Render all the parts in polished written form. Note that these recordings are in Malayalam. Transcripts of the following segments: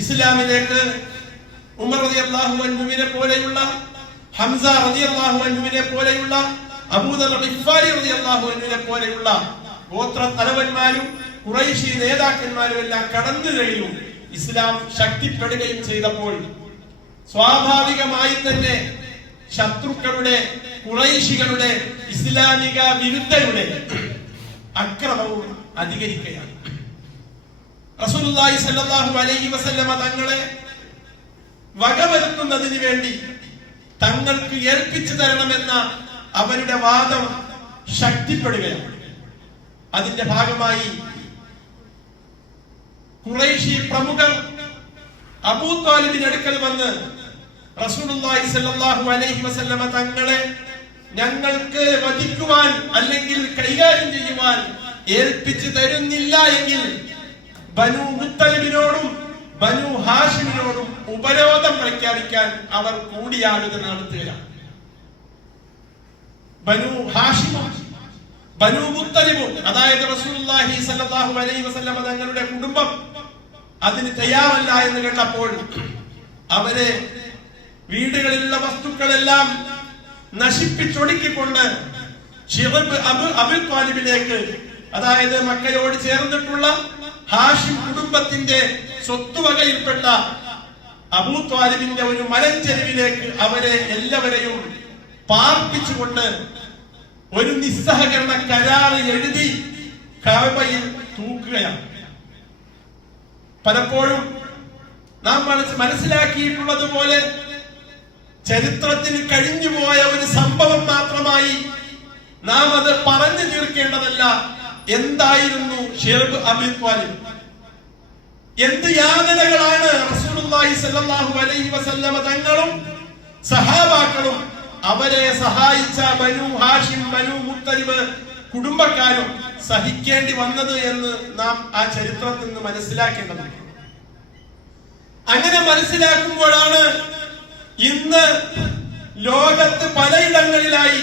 ഇസ്ലാമിലേക്ക് ഉമർ റളിയല്ലാഹു അൻഹുവിനെ പോലെയുള്ള, ഹംസ റളിയല്ലാഹു അൻഹുവിനെ പോലെയുള്ള, അബൂദർ ഗിഫാരി റളിയല്ലാഹു അൻഹുവിനെ പോലെയുള്ള ഗോത്ര തലവന്മാരും ഖുറൈശി നേതാക്കന്മാരും എല്ലാം കടന്നു കഴിയും ഇസ്ലാം ശക്തിപ്പെടുകയും ചെയ്തപ്പോൾ സ്വാഭാവികമായി തന്നെ ശത്രുക്കളുടെ, ഖുറൈശികളുടെ, ഇസ്ലാമിക വിരുദ്ധരുടെ അക്രമവും അധികരിക്കുകയാണ്. റസൂലുള്ളാഹി സ്വല്ലല്ലാഹു അലൈഹി വസല്ലമ തങ്ങളെ വകവരുത്തുന്നതിന് വേണ്ടി തങ്ങൾക്ക് ഏൽപ്പിച്ചു തരണമെന്ന അവരുടെ വാദം ശക്തിപ്പെടുകയാണ്. അതിന്റെ ഭാഗമായി ഖുറൈശി പ്രമുഖർ അബൂ ത്വാലിബിന്റെ അടുക്കൽ വന്ന് റസൂലുള്ളാഹി സ്വല്ലല്ലാഹു അലൈഹി വസല്ലമ തങ്ങളെ ഞങ്ങൾക്ക് വധിക്കുവാൻ അല്ലെങ്കിൽ കൈകാര്യം ചെയ്യുവാൻ ഏൽപ്പിച്ചു തരുന്നില്ല എങ്കിൽ ബനു മുത്തലിബിനോടും ബനു ഹാഷിമിനോടും ഉപരോധം പ്രഖ്യാപിക്കാൻ അവർ കൂടിയാലോചന നടത്തുകയാണ്. ബനു ഹാഷിമും ബനു മുത്തലിബും, അതായത് റസൂലുള്ളാഹി സ്വല്ലല്ലാഹു അലൈഹി വസല്ലമ തങ്ങളുടെ കുടുംബം അതിന് തയ്യാറല്ല എന്ന് കേട്ടപ്പോൾ അവരെ വീടുകളിലുള്ള വസ്തുക്കളെല്ലാം നശിപ്പിച്ചൊടുക്കിക്കൊണ്ട് അബൂ ത്വാലിബിലേക്ക്, അതായത് മക്കയോട് ചേർന്നിട്ടുള്ള ഹാഷിം കുടുംബത്തിന്റെ സ്വത്തുവകയിൽപ്പെട്ട അബൂ ത്വാലിബിന്റെ ഒരു മലഞ്ചെരുവിലേക്ക് അവരെ എല്ലാവരെയും പാർപ്പിച്ചുകൊണ്ട് ഒരു നിസ്സഹകരണ കരാർ എഴുതി കഅബയിൽ തൂക്കുകയാണ്. പലപ്പോഴും നാം മനസ്സിലാക്കിയിട്ടുള്ളത് പോലെ ചരിത്രത്തിന് കഴിഞ്ഞുപോയ ഒരു സംഭവം മാത്രമായി നാം അത് പറഞ്ഞു തീർക്കേണ്ടതല്ല. എന്തായിരുന്നു ഷിർബ് അബൂ ത്വാലിബ്? എന്ത് യാതനകളാണ് റസൂലുള്ളാഹി സ്വല്ലല്ലാഹു അലൈഹി വസല്ലമ തങ്ങളും സഹാബാക്കളും അവരെ സഹായിച്ച ബനു ഹാഷിം, ബനു മുത്തലിബ് കുടുംബക്കാരും സഹിക്കേണ്ടി വന്നത് എന്ന് നാം ആ ചരിത്രത്തിൽ നിന്ന് മനസ്സിലാക്കേണ്ടതുണ്ട്. അങ്ങനെ മനസ്സിലാക്കുമ്പോഴാണ് ഇന്ന് ലോകത്ത് പലയിടങ്ങളിലായി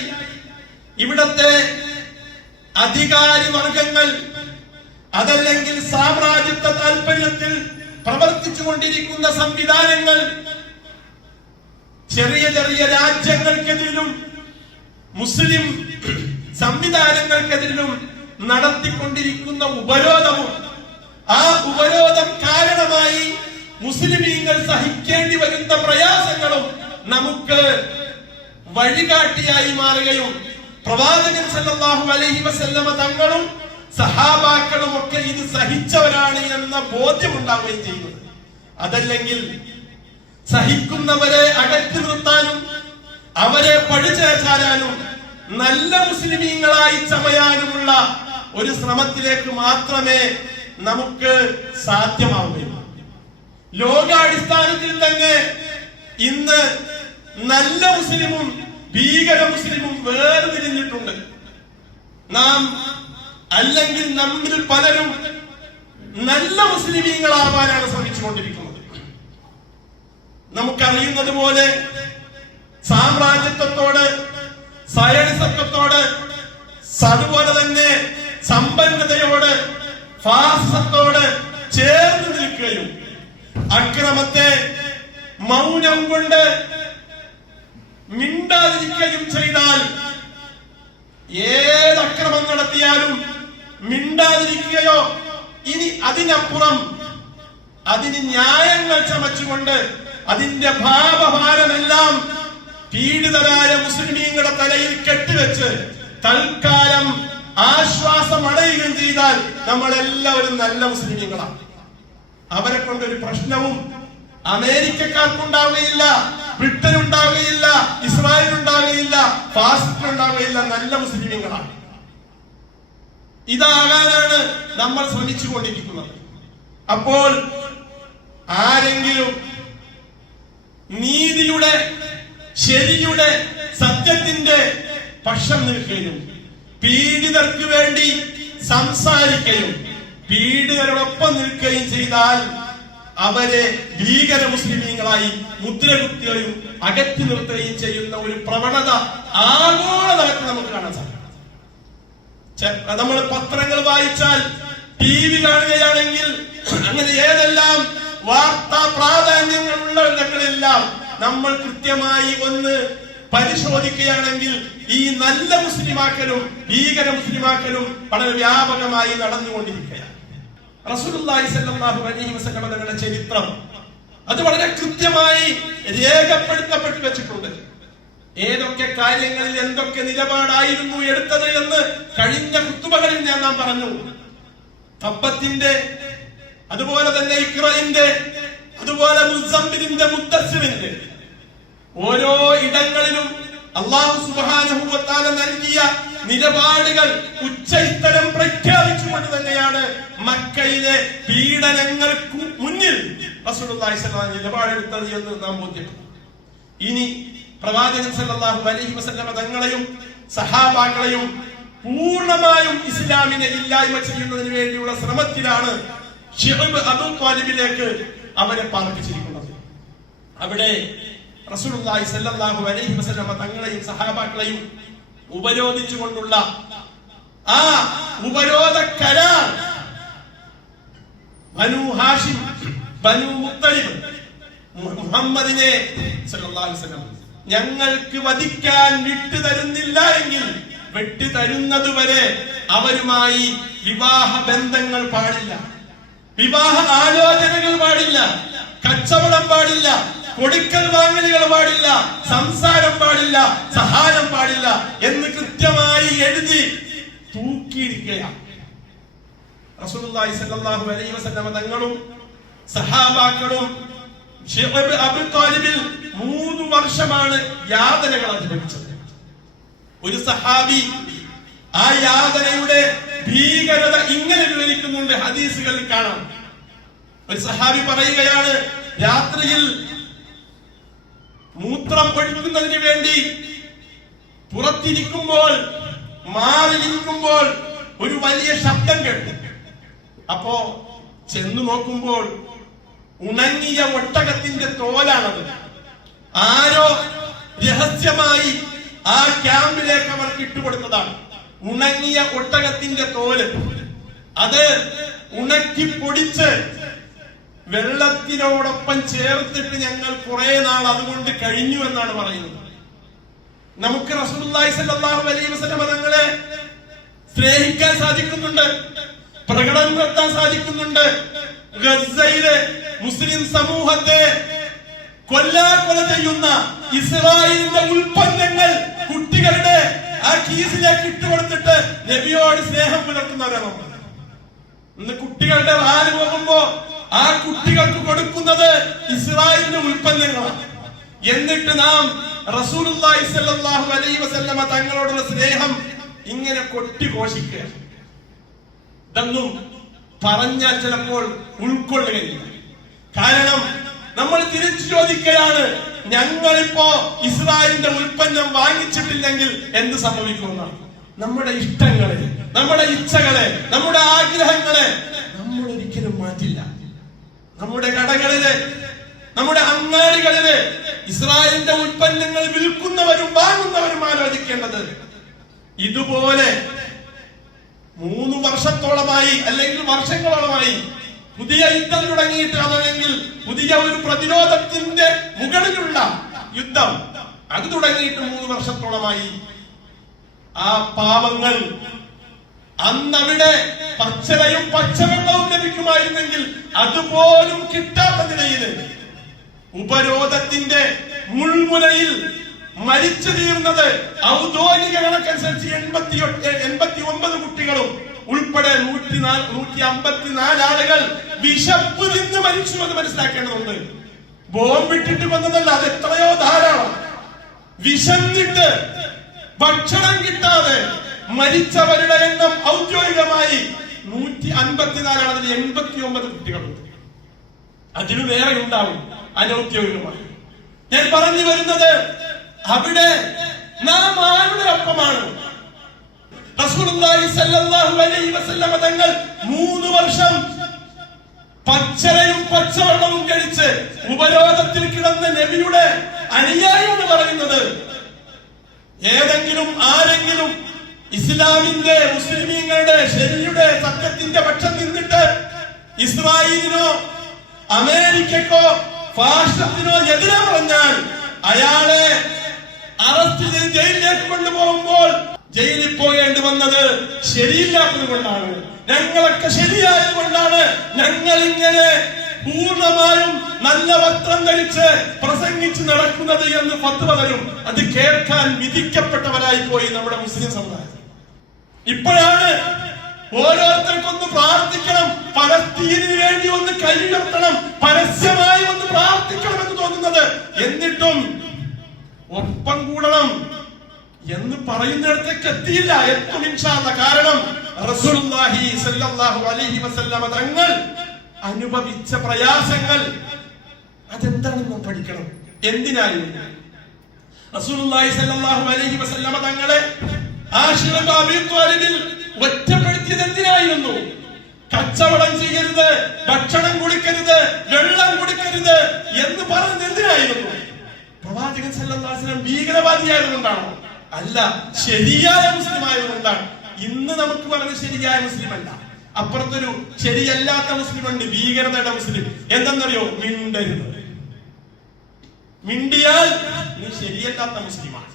ഇവിടത്തെ അധികാരി വർഗങ്ങൾ, അതല്ലെങ്കിൽ സാമ്രാജ്യത്വ താൽപര്യത്തിൽ പ്രവർത്തിച്ചുകൊണ്ടിരിക്കുന്ന സംവിധാനങ്ങൾ ചെറിയ ചെറിയ രാജ്യങ്ങൾക്കെതിരിലും മുസ്ലിം സംവിധാനങ്ങൾക്കെതിരിലും നടത്തിക്കൊണ്ടിരിക്കുന്ന ഉപരോധവും ആ ഉപരോധം കാരണമായി മുസ്ലിമീങ്ങൾ സഹിക്കേണ്ടി വരുന്ന പ്രയാസങ്ങളും നമുക്ക് വഴികാട്ടിയായി മാറുകയും പ്രവാചകൻ സല്ലല്ലാഹു അലൈഹി വസല്ലമ തങ്ങളും സഹാബാക്കളും ഒക്കെ ഇത് സഹിച്ചവരാണ് എന്ന ബോധ്യമുണ്ടാവുകയും ചെയ്യുന്നത്. അതല്ലെങ്കിൽ സഹിക്കുന്നവരെ അകറ്റി നിർത്താനും അവരെ പഴിചേച്ചാനും നല്ല മുസ്ലിമീങ്ങളായി ചമയാനുമുള്ള ഒരു ശ്രമത്തിലേക്ക് മാത്രമേ നമുക്ക് സാധ്യമാവുകയുള്ളൂ. ലോകാടിസ്ഥാനത്തിൽ തന്നെ ഇന്ന് നല്ല മുസ്ലിമും ഭീകര മുസ്ലിമും വേർതിരിഞ്ഞിട്ടുണ്ട്. നാം അല്ലെങ്കിൽ നമ്മിൽ പലരും നല്ല മുസ്ലിമീങ്ങളാവാനാണ് ശ്രമിച്ചുകൊണ്ടിരിക്കുന്നത്. നമുക്കറിയുന്നത് പോലെ സാമ്രാജ്യത്വത്തോട്, സയനിസത്വത്തോട്, അതുപോലെ തന്നെ സമ്പന്നതയോട്, ഫാസിസത്തോട് ചേർന്ന് നിൽക്കുകയും അക്രമത്തെ മൗനം കൊണ്ട് മിണ്ടാതിരിക്കുകയും ചെയ്താൽ, ഏതക്രമം നടത്തിയാലും മിണ്ടാതിരിക്കുകയോ ഇനി അതിനപ്പുറം അതിന് ന്യായങ്ങൾ ചമച്ചുകൊണ്ട് അതിന്റെ ഭാവഭാരമെല്ലാം പീഡിതരായ മുസ്ലിമീങ്ങളുടെ തലയിൽ കെട്ടിവെച്ച് തൽക്കാലം ആശ്വാസം അടയുകയും ചെയ്താൽ നമ്മളെല്ലാവരും നല്ല മുസ്ലിമീങ്ങളാണ്. അവരെ കൊണ്ടൊരു പ്രശ്നവും അമേരിക്കക്കാർക്കുണ്ടാവുകയില്ല, ബ്രിട്ടൻ ഉണ്ടാവുകയില്ല, ഇസ്രായേൽ ഉണ്ടാവുകയില്ല, ഫാസിസ്റ്റ് ഉണ്ടാവുകയില്ല. നല്ല മുസ്ലിമീങ്ങളാണ്. ഇതാകാനാണ് നമ്മൾ ശ്രമിച്ചുകൊണ്ടിരിക്കുന്നത്. അപ്പോൾ ആരെങ്കിലും നീതിയുടെ, ശരിയുടെ, സത്യത്തിന്റെ പക്ഷം നിൽക്കുകയും പീഡിതർക്ക് വേണ്ടി സംസാരിക്കുകയും പീഡിതരോടൊപ്പം നിൽക്കുകയും ചെയ്താൽ അവരെ ഭീകര മുസ്ലിമീങ്ങളായി മുദ്രകുത്തുകയും അകറ്റി നിർത്തുകയും ചെയ്യുന്ന ഒരു പ്രവണത ആഗോളതലത്തിൽ നമുക്ക് കാണാൻ സാധിക്കും. നമ്മൾ പത്രങ്ങൾ വായിച്ചാൽ, ടി വി കാണുകയാണെങ്കിൽ അങ്ങനെ ഏതെല്ലാം വാർത്താ പ്രാധാന്യങ്ങളുള്ളവരെല്ലാം നമ്മൾ കൃത്യമായി ഒന്ന് പരിശോധിക്കുകയാണെങ്കിൽ ഈ നല്ല മുസ്ലിമാക്കലും ഭീകര മുസ്ലിമാക്കലും വളരെ വ്യാപകമായി നടന്നുകൊണ്ടിരിക്കുകയാണ്. റസൂലുള്ളാഹി സ്വല്ലല്ലാഹു അലൈഹി വസല്ലം തങ്ങളുടെ ചരിത്രം അത് വളരെ കൃത്യമായി രേഖപ്പെടുത്തപ്പെട്ടു വെച്ചിട്ടുണ്ട്. ഏതൊക്കെ കാര്യങ്ങളിൽ എന്തൊക്കെ നിലപാടായിരുന്നു എടുത്തത് എന്ന് കഴിഞ്ഞ ഖുതുബകളിൽ നാം പറഞ്ഞു. തബ്ബത്തിന്റെ, അതുപോലെ തന്നെ ഇഖ്റഇന്റെ, അതുപോലെ മുസമ്മിലിന്റെ, മുദ്ദസ്സിറിന്റെ ഓരോ ഇടങ്ങളിലും അല്ലാഹു സുബ്ഹാനഹു വ തആല നൽകിയ നിലപാടുകൾ ഉച്ചയിത്തരം പ്രഖ്യാപിച്ചുകൊണ്ട് തന്നെയാണ് മക്കയിലെ പീഡനങ്ങൾക്ക് മുന്നിൽ റസൂലുള്ളാഹി സ്വല്ലല്ലാഹു അലൈഹി വസല്ലം നിലപാടെടുത്തത് എന്ന് നാം ബോധ്യപ്പെട്ടു. ഇനി പ്രവാചകൻ സല്ലല്ലാഹു അലൈഹി വസല്ലം തങ്ങളെയും സഹാബാക്കളെയും പൂർണ്ണമായും ഇസ്ലാമിനെ ഇല്ലായ്മ ചെയ്യുന്നതിന് വേണ്ടിയുള്ള ശ്രമത്തിലാണ് ശിഅബ് അബൂ ത്വാലിബിലേക്ക് അവരെ പാർപ്പിച്ചിരിക്കുന്നത്. അവിടെ റസൂലുള്ളാഹി സ്വല്ലല്ലാഹു അലൈഹി വസല്ലം തങ്ങളെയും സഹാബാക്കളെയും ഉപരോധിച്ചുകൊണ്ടുള്ള ആ ഉപരോധ കരാർ ബനൂ ഹാഷിം, ബനൂ മുത്തലിബ് മുഹമ്മദിനെ സല്ലല്ലാഹു അലൈഹി വസല്ലം ഞങ്ങൾക്ക് വധിക്കാൻ വിട്ടുതരുന്നില്ല എങ്കിൽ വെട്ടിത്തരുന്നതുവരെ അവരുമായി വിവാഹ ബന്ധങ്ങൾ പാടില്ല, വിവാഹ ആലോചനകൾ പാടില്ല, കച്ചവടം പാടില്ല, കൊടുക്കൽ വാങ്ങലുകൾ പാടില്ല, സംസാരം പാടില്ല, സഹായം പാടില്ല എന്ന് കൃത്യമായി എഴുതി തൂക്കിയിരിക്കുകയാണ്. റസൂലുള്ളാഹി സ്വല്ലല്ലാഹു അലൈഹി വസല്ലം തങ്ങളും സഹാബാക്കളും ശിഅബ് അബൂ ത്വാലിബിൽ 3 വർഷമാണ് യാതനകൾ അനുഭവിച്ചത്. ഒരു സഹാബി ആ യാതനയുടെ ഭീകരത ഇങ്ങനെ വിവരിക്കുന്നുണ്ട്, ഹദീസുകളിൽ കാണാം. ഒരു സഹാബി പറയുകയാണ്, രാത്രിയിൽ മൂത്രം ഒഴിക്കുന്നതിന് വേണ്ടി പുറത്തിരിക്കുമ്പോൾ, മാറിയിരിക്കുമ്പോൾ ഒരു വലിയ ശബ്ദം കേട്ടു. അപ്പോ ചെന്നു നോക്കുമ്പോൾ ഉണങ്ങിയ ഒട്ടകത്തിന്റെ തോലാണത്. ആരോ രഹസ്യമായി ആ ക്യാമ്പിലേക്ക് അവർക്ക് ഇട്ടുകൊടുത്തതാണ്. ഉണങ്ങിയ ഒട്ടകത്തിന്റെ തോല് അത് ഉണക്കി പൊടിച്ച് വെള്ളത്തിനോടൊപ്പം ചേർത്തിട്ട് ഞങ്ങൾ കുറെ നാൾ അതുകൊണ്ട് കഴിഞ്ഞു എന്നാണ് പറയുന്നത്. നമുക്ക് റസൂലുള്ളാഹി സ്വല്ലല്ലാഹു അലൈഹി വസല്ലം തങ്ങളെ സ്നേഹിക്കാൻ സാധിക്കുന്നുണ്ട്, പ്രകടനം നടത്താൻ സാധിക്കുന്നുണ്ട്. ഗസയിലെ മുസ്ലിം സമൂഹത്തെ കൊല്ലാക്കൊല ചെയ്യുന്ന ഇസ്രായേലിന്റെ ഉൽപ്പന്നങ്ങൾ കുട്ടികളുടെ ആ കീസിലേക്ക് ഇട്ടുകൊടുത്തിട്ട് നബിയോട് സ്നേഹം പുലർത്തുന്നവരാണ്. ഇന്ന് കുട്ടികളുടെ വാല് പോകുമ്പോ ആ കുട്ടികൾക്ക് കൊടുക്കുന്നത് ഇസ്രായേലിന്റെ ഉൽപ്പന്നങ്ങളാണ്. എന്നിട്ട് നാം റസൂലുള്ളാഹി സ്വല്ലല്ലാഹു അലൈഹി വസല്ലമ തങ്ങളോടുള്ള സ്നേഹം ഇങ്ങനെ കൊട്ടിഘോഷിക്കുക. ഇതൊന്നും പറഞ്ഞാൽ ചിലപ്പോൾ ഉൾക്കൊള്ളുകയില്ല. കാരണം നമ്മൾ തിരിച്ചു ചോദിക്കുകയാണ്, ഞങ്ങളിപ്പോ ഇസ്രായേലിന്റെ ഉൽപ്പന്നം വാങ്ങിച്ചിട്ടില്ലെങ്കിൽ എന്ത് സംഭവിക്കുമെന്നാണ്. നമ്മുടെ ഇഷ്ടങ്ങളെ, നമ്മുടെ ഇച്ഛകളെ, നമ്മുടെ ആഗ്രഹങ്ങളെ നമ്മൾ ഒരിക്കലും മാറ്റില്ല. നമ്മുടെ കടകളില്, നമ്മുടെ അങ്ങാടികളില് ഇസ്രായേലിന്റെ ഉൽപ്പന്നങ്ങൾ വിൽക്കുന്നവരും വാങ്ങുന്നവരും ആലോചിക്കേണ്ടത്, ഇതുപോലെ 3 വർഷത്തോളമായി അല്ലെങ്കിൽ വർഷങ്ങളോളമായി പുതിയ യുദ്ധം തുടങ്ങിയിട്ട്, അതല്ലെങ്കിൽ പുതിയ ഒരു പ്രതിരോധത്തിന്റെ മുകളിലുള്ള യുദ്ധം അത് തുടങ്ങിയിട്ട് 3 വർഷത്തോളമായി. ആ പാവങ്ങൾ അന്നവിടെ പച്ചലയും പച്ചവെള്ളവും ലഭിക്കുമായിരുന്നെങ്കിൽ അതുപോലും കിട്ടാത്ത നിലയിൽ ഉപരോധത്തിന്റെ മുൾമുനയിൽ മരിച്ചു തീർന്നത് ഔദ്യോഗിക കണക്കനുസരിച്ച് 89 കുട്ടികളും ഉൾപ്പെടെ 154 ആളുകൾ വിശപ്പ് നിന്ന് മരിച്ചു എന്ന് മനസ്സിലാക്കേണ്ടതുണ്ട്. ബോംബിട്ടിട്ട് കൊന്നതല്ല, അത് എത്രയോ ധാരാളം. വിശന്നിട്ട് ഭക്ഷണം കിട്ടാതെ മരിച്ചവരുടെ എണ്ണം ഔദ്യോഗികമായി 154 അതിൽ 89 കുട്ടികളുണ്ട്. അതിന് വേറെ ഉണ്ടാവും അനൗദ്യോഗികമായി. ഞാൻ പറഞ്ഞു വരുന്നത്, അവിടെ നാം ആരുടെ ഒപ്പമാണ്? റസൂലുള്ളാഹി സ്വല്ലല്ലാഹു അലൈഹി വസല്ലം തങ്ങൾ 3 വർഷം പച്ചരയും പച്ചവെള്ളവും കഴിച്ച് ഉപരോധത്തിൽ കിടന്ന നബിയുടെ അനുയായി എന്ന് പറയുന്നത്, ഏതെങ്കിലും ആരെങ്കിലും ഇസ്ലാമിന്റെ, മുസ്ലിമീങ്ങളുടെ, ശരിയുടെ, സത്യത്തിന്റെ പക്ഷം നിന്നിട്ട് ഇസ്രായേലിനോ അമേരിക്കക്കോ ഫാഷിസത്തിനോ എതിരെ പറഞ്ഞാൽ അയാളെ അറസ്റ്റ് ചെയ്ത് ജയിലിലേക്ക് കൊണ്ടുപോകുമ്പോൾ ജയിലിൽ പോകേണ്ടി വന്നത് ശരിയില്ലാത്തത് കൊണ്ടാണ്, ഞങ്ങളൊക്കെ ശരിയായത് കൊണ്ടാണ് ഞങ്ങൾ ഇങ്ങനെ പൂർണ്ണമായും നല്ല വസ്ത്രം ധരിച്ച് പ്രസംഗിച്ച് നടക്കുന്നത് എന്ന് ഫത്വ തരും. അത് കേൾക്കാൻ വിധിക്കപ്പെട്ടവരായി പോയി നമ്മുടെ മുസ്ലിം സമുദായം. ഇപ്പോഴാണ് ഓരോരുത്തർക്കൊന്ന് പ്രാർത്ഥിക്കണം, പലസ്തീനിന് വേണ്ടി ഒന്ന് കൈയുയർത്തണം, പരസ്യമായി ഒന്ന് പ്രാർത്ഥിക്കണം എന്ന് തോന്നുന്നത്. എന്നിട്ടും ഒപ്പം കൂടണം എന്ന് പറയുന്നിടത്തേക്ക് എത്തിയില്ല. എത്തും ഇൻഷാ അല്ലാഹ്. കാരണം റസൂലുള്ളാഹി സ്വല്ലല്ലാഹു അലൈഹി വസല്ലമ തങ്ങൾ അനുഭവിച്ച പ്രയാസങ്ങൾ അതെന്താണെന്ന് പഠിക്കണം. എന്തിനായിരുന്നു റസൂലുള്ളാഹി സ്വല്ലല്ലാഹു അലൈഹി വസല്ലമ തങ്ങളെ ആശിറ അബീ ത്വാലിബിൽ ഒറ്റപ്പെടുത്തിയത് എന്തിനായിരുന്നു? കച്ചവടം ചെയ്യരുത്, ഭക്ഷണം കുടിക്കരുത്, വെള്ളം കുടിക്കരുത് എന്ന് പറഞ്ഞത് എന്തിനായിരുന്നു? പ്രവാചകൻ സല്ലല്ലാഹു അലൈഹി വസല്ലം ഭീകരവാദിയായതുകൊണ്ടാണോ? അല്ല, ശരിയായ മുസ്ലിം ആയതുകൊണ്ടാണ്. ഇന്ന് നമുക്ക് പറഞ്ഞ ശരിയായ മുസ്ലിം അല്ല, അപ്പുറത്തൊരു ശരിയല്ലാത്ത മുസ്ലിം ഉണ്ട്, ഭീകരതയുടെ മുസ്ലിം. എന്തെന്നറിയോ? മിണ്ടരുത്. മിണ്ടിയാൽ നീ ശരിയല്ലാത്ത മുസ്ലിമാണ്.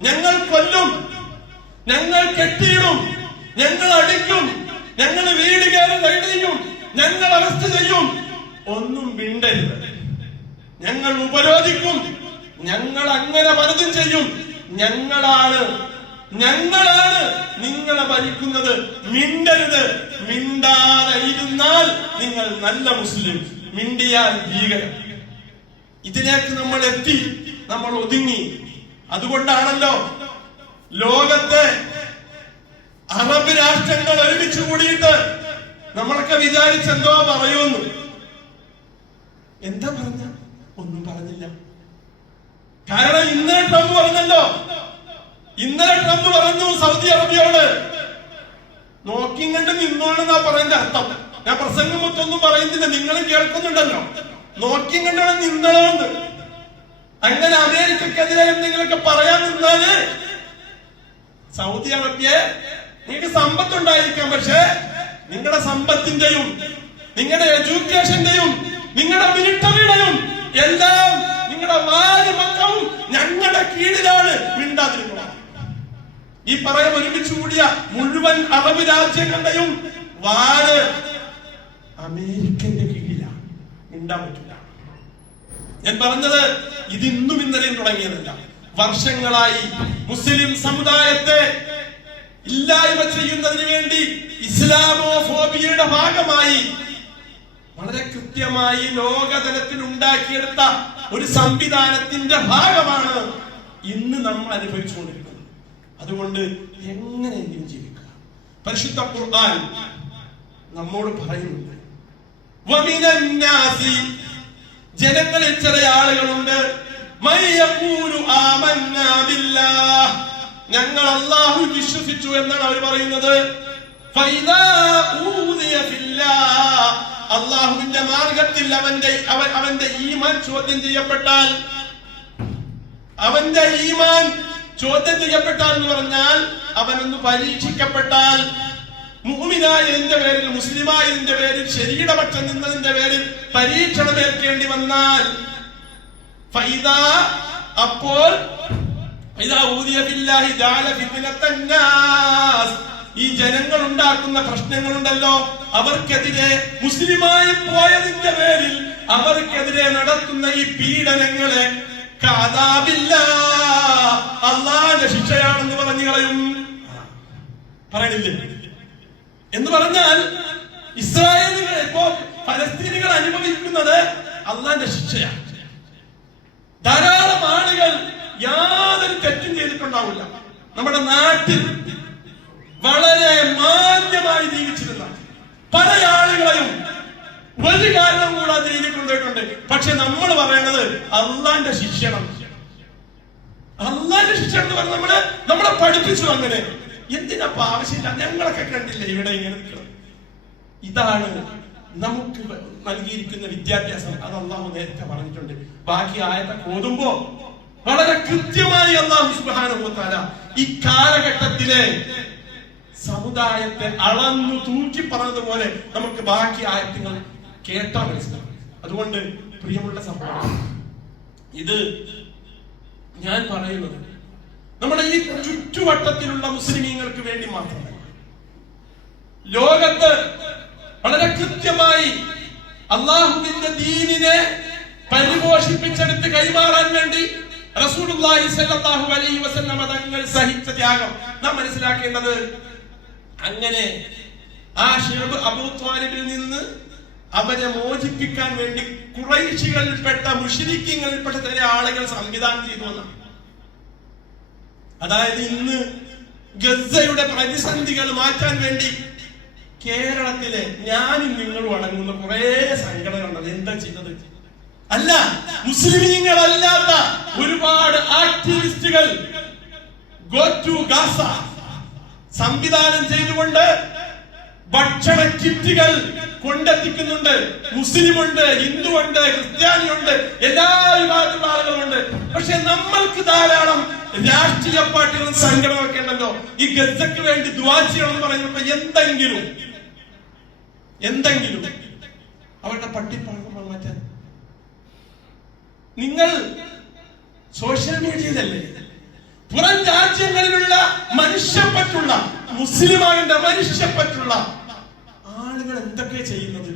ഞങ്ങൾ കൊല്ലും, ഞങ്ങൾ കെട്ടിയിടും, ഞങ്ങൾ അടിക്കും, ഞങ്ങൾ വീട് കയറി കഴിയും, ഞങ്ങൾ അറസ്റ്റ് ചെയ്യും. ഒന്നും മിണ്ടരുത്. ഞങ്ങൾ ഉപരോധിക്കും, ഞങ്ങൾ അങ്ങനെ പലതും ചെയ്യും. ഞങ്ങളാണ് നിങ്ങളെ ഭരിക്കുന്നത്. മിണ്ടരുത്. മിണ്ടാതെ ഇരുന്നാൽ നിങ്ങൾ നല്ല മുസ്ലിം, മിണ്ടിയാൽ ഭീകരം. ഇതിലേക്ക് നമ്മൾ എത്തി, നമ്മൾ ഒതുങ്ങി. അതുകൊണ്ടാണല്ലോ ലോകത്തെ അറബ് രാഷ്ട്രങ്ങൾ ഒരുമിച്ച് കൂടിയിട്ട് നമ്മളൊക്കെ വിചാരിച്ചെന്തോ പറയുന്നു. എന്താ പറഞ്ഞ? ഒന്നും പറഞ്ഞില്ല. കാരണം ഇന്നലെ ട്രംപ് പറഞ്ഞല്ലോ, ഇന്നലെ ട്രംപ് പറഞ്ഞു സൗദി അറേബ്യയോട് നോക്കിയും കണ്ട് നിന്നോണെന്നാ പറയുന്ന അർത്ഥം. ഞാൻ പ്രസംഗം മൊത്തമൊന്നും പറയുന്നില്ല, നിങ്ങളും കേൾക്കുന്നുണ്ടല്ലോ. നോക്കിയും കണ്ടാണ് നിന്നോന്ന്. അങ്ങനെ അമേരിക്കക്കെതിരെ എന്തെങ്കിലുമൊക്കെ പറയാൻ നിന്നാല് സൗദി അറേബ്യ നിങ്ങൾക്ക് സമ്പത്തുണ്ടായിരിക്കാം, പക്ഷെ നിങ്ങളുടെ സമ്പത്തിന്റെയും നിങ്ങളുടെ എഡ്യൂക്കേഷന്റെയും നിങ്ങളുടെ മിലിറ്ററിയുടെയും എല്ലാം നിങ്ങളുടെ വാല് മക്കളും ഞങ്ങളുടെ കീഴിലാണ്. മിണ്ടാതിരിക്കുക. ഈ പറയാൻ ഒരുമിച്ച് കൂടിയ മുഴുവൻ അറബ് രാജ്യങ്ങളുടെയും വാല് അമേരിക്കന്റെ കീഴിലാണ്. മിണ്ടാൻ പറ്റില്ല. ഞാൻ പറഞ്ഞത് ഇത് ഇന്നും ഇന്നലെയും തുടങ്ങിയതല്ല. വർഷങ്ങളായി മുസ്ലിം സമുദായത്തെ ഇല്ലായ്മ ചെയ്യുന്നതിന് വേണ്ടി ഇസ്ലാമോഫോബിയയുടെ ഭാഗമായി വളരെ കൃത്യമായി ലോകതലത്തിൽ ഉണ്ടാക്കിയെടുത്ത ഒരു സംവിധാനത്തിന്റെ ഭാഗമാണ് ഇന്ന് നമ്മൾ അനുഭവിച്ചുകൊണ്ടിരിക്കുന്നത്. അതുകൊണ്ട് എങ്ങനെയെങ്കിലും ജീവിക്കുക. പരിശുദ്ധ ഖുർആൻ നമ്മോട് പറയുന്നുണ്ട്, വമിനന്നാസി, ജനങ്ങളിൽ ചില ആളുകളുണ്ട്, മയ്യഖൂലു ആമന്നാ ബില്ലാഹ്, ഞങ്ങൾ അല്ലാഹു വിശ്വസിച്ചു എന്നാണ് അവർ പറയുന്നത്. ഫൈദാ ഊദിയ ഫില്ലാഹ്, അല്ലാഹുവിന്റെ മാർഗത്തിൽ അവന്റെ ഈമാൻ ചോദ്യം ചെയ്യപ്പെട്ടാൽ, അവന്റെ ഈമാൻ ചോദ്യം ചെയ്യപ്പെട്ടാൽ എന്ന് പറഞ്ഞാൽ അവനൊന്ന് പരീക്ഷിക്കപ്പെട്ടാൽ, മുഅ്മിനായതിന്റെ പേരിൽ, മുസ്ലിമായതിന്റെ പേരിൽ, ശരീഅയുടെ പക്ഷം നിന്നതിന്റെ പേരിൽ പരീക്ഷണമേൽക്കേണ്ടി വന്നാൽ, ഫൈദാ, അപ്പോൾ ഈ ജനങ്ങൾ ഉണ്ടാക്കുന്ന പ്രശ്നങ്ങളുണ്ടല്ലോ, അവർക്കെതിരെ, മുസ്ലിമായി പോയതിന്റെ പേരിൽ അവർക്കെതിരെ നടത്തുന്ന ഈ പീഡനങ്ങളെ അല്ലാഹുവിന്റെ ശിക്ഷയാണെന്ന് പറഞ്ഞു കളയും. പറയണില്ലേ? എന്ന് പറഞ്ഞാൽ ഇസ്രായേലുകൾ ഇപ്പോ ഫലസ്തീനികൾ അനുഭവിക്കുന്നത് അല്ലാഹുവിന്റെ ശിക്ഷയാണ്. ധാരാളം ആളുകൾ യാതൊരു തെറ്റും ചെയ്തിട്ടുണ്ടാവില്ല. നമ്മുടെ നാട്ടിൽ വളരെ മാന്യമായി ജീവിച്ചിരുന്ന പല ആളുകളെയും ഒരു കാരണം കൂടാതെ ജയിലിൽ കൊണ്ടുപോയിട്ടുണ്ട്. പക്ഷെ നമ്മൾ പറയണത് അള്ളാന്റെ ശിക്ഷണം, അള്ളാന്റെ ശിക്ഷ എന്ന് പറഞ്ഞ് നമ്മളെ പഠിപ്പിച്ചു. അങ്ങനെ എന്തിനപ്പോ ആവശ്യമില്ല? ഞങ്ങളൊക്കെ കണ്ടില്ലേ ഇവിടെ ഇങ്ങനെ നിൽക്കണം. ഇതാണ് നമുക്ക് നൽകിയിരിക്കുന്ന വിദ്യാഭ്യാസം. അത് അള്ളാഹു നേരത്തെ പറഞ്ഞിട്ടുണ്ട്. ബാക്കി ആയത്തെ ഓതുമ്പോ വളരെ കൃത്യമായി അള്ളാഹു സുബ്ഹാനഹു വ തആല ഈ കാലഘട്ടത്തിലെ സമുദായത്തെ അളന്നു തൂക്കി പറഞ്ഞതുപോലെ നമുക്ക് ബാക്കി ആയത്തുകൾ കേട്ടാൽ മനസ്സിലാവും. അതുകൊണ്ട് പ്രിയമുള്ള സഹോദരൻ, ഇത് ഞാൻ പറയുന്നത് നമ്മുടെ ഈ ചുറ്റുവട്ടത്തിലുള്ള മുസ്ലിമീങ്ങൾക്ക് വേണ്ടി മാത്രമല്ല, ലോകത്ത് വളരെ കൃത്യമായി അള്ളാഹുവിന്റെ ദീനിനെ പരിപോഷിപ്പിച്ചെടുത്ത് കൈമാറാൻ വേണ്ടി റസൂലുള്ളാഹി സ്വല്ലല്ലാഹു അലൈഹി വസല്ലം തങ്ങൾ സഹിച്ച ത്യാഗം നാം മനസ്സിലാക്കേണ്ടത്. അങ്ങനെ ആ ശിഅബ് അബൂ ത്വാലിബിൽ നിന്ന് അവരെ മോചിപ്പിക്കാൻ വേണ്ടി ഖുറൈശികളിൽപ്പെട്ട മുശ്രിക്കീങ്ങളിൽപ്പെട്ട ചില ആളുകൾ സംവിധാനം ചെയ്തു എന്നാണ്. അതായത് ഇന്ന് ഗസയുടെ പ്രതിസന്ധികൾ മാറ്റാൻ വേണ്ടി കേരളത്തിലെ ഞാനും നിങ്ങളും അടങ്ങുന്ന കുറെ സംഘടനകളുണ്ട്. എന്താ ചെയ്തത്? അല്ല, മുസ്ലിമീങ്ങളല്ലാത്ത ഒരുപാട് ആക്ടിവിസ്റ്റുകൾ ഗോ ടു ഗാസ സംവിധാനം ചെയ്തുകൊണ്ട് ഭക്ഷണ കിറ്റുകൾ കൊണ്ടെത്തിക്കുന്നുണ്ട്. മുസ്ലിമുണ്ട്, ഹിന്ദുവുണ്ട്, ക്രിസ്ത്യാനിയുണ്ട്, എല്ലാ വിഭാഗത്തിലും ആളുകളുണ്ട്. പക്ഷെ നമ്മൾക്ക് ധാരാളം രാഷ്ട്രീയ പാർട്ടികളും സംഘടനകളൊക്കെ ഉണ്ടല്ലോ. ഈ ഗസക്ക് വേണ്ടി ദുആ ചെയ്യണമെന്ന് പറയുമ്പോ എന്തെങ്കിലും അവരുടെ പട്ടിപ്പാടുകൾ മാറ്റാൻ നിങ്ങൾ സോഷ്യൽ മീഡിയയിലല്ലേ പുറം രാജ്യങ്ങളിലുള്ള മനുഷ്യപ്പറ്റുള്ള മുസ്ലിമാകേണ്ട മനുഷ്യപ്പറ്റുള്ള ആളുകൾ എന്തൊക്കെ ചെയ്യുന്നത്?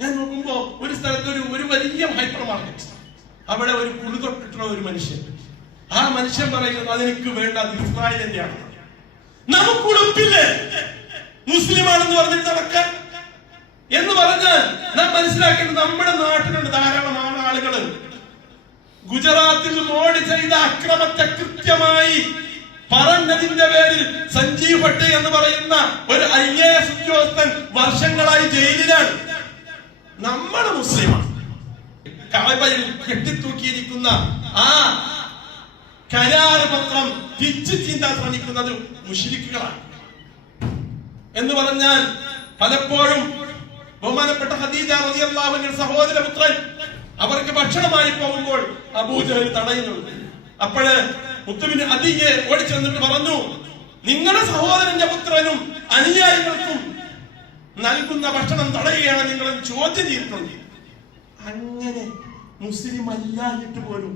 ഞാൻ നോക്കുമ്പോ ഒരു സ്ഥലത്ത് ഒരു വലിയ ഹൈപ്പർ മാർക്കറ്റ്, അവിടെ ഒരു കുളിതൊട്ടിട്ടുള്ള ഒരു മനുഷ്യൻ, ആ മനുഷ്യൻ പറയുന്നത് അതെനിക്ക് വേണ്ടത് ഇസ്രായേൽ തന്നെയാണ്. നമുക്ക് ഉളുപ്പില്ലേ മുസ്ലിമാണെന്ന് പറഞ്ഞിട്ട് നടക്കാൻ എന്ന് പറഞ്ഞാൽ നാം മനസ്സിലാക്കേണ്ടത് നമ്മുടെ നാട്ടിലുണ്ട് ധാരാളം ആളുകൾ ഗുജറാത്തിൽ മോഡി ചെയ്ത അക്രമത്തെ കൃത്യമായി പറഞ്ഞതിന്റെ പേരിൽ സഞ്ജീവ് ഭട്ട് എന്ന് പറയുന്ന ഒരു IAS ഉദ്യോഗസ്ഥൻ വർഷങ്ങളായി ജയിലിലാണ്. നമ്മൾ മുസ്ലിമാണ്. കഅബയിൽ കെട്ടിത്തൂക്കിയിരിക്കുന്ന ആ കരാർ പത്രം തിരിച്ചു ചീന്താൻ ശ്രമിക്കുന്നത് മുശ്രിക്കുകളാണ് എന്ന് പറഞ്ഞാൽ പലപ്പോഴും ബഹുമാനപ്പെട്ട ഖദീജ റളിയല്ലാഹു അൻഹ സഹോദരപുത്രൻ അവർക്ക് ഭക്ഷണമായി പോകുമ്പോൾ അബൂജഹൽ തടയുന്നുണ്ട്. അപ്പോഴ് മുത്തുബിൻ അദിയെ ഓടിച്ചെന്നിട്ട് പറഞ്ഞു, നിങ്ങളുടെ സഹോദരന്റെ പുത്രനും അനുയായികൾക്കും നൽകുന്ന ഭക്ഷണം തടയുകയാണ് നിങ്ങൾ ചോദ്യം ചെയ്തിട്ടുണ്ട്. അങ്ങനെ മുസ്ലിം അല്ലാഞ്ഞിട്ട് പോലും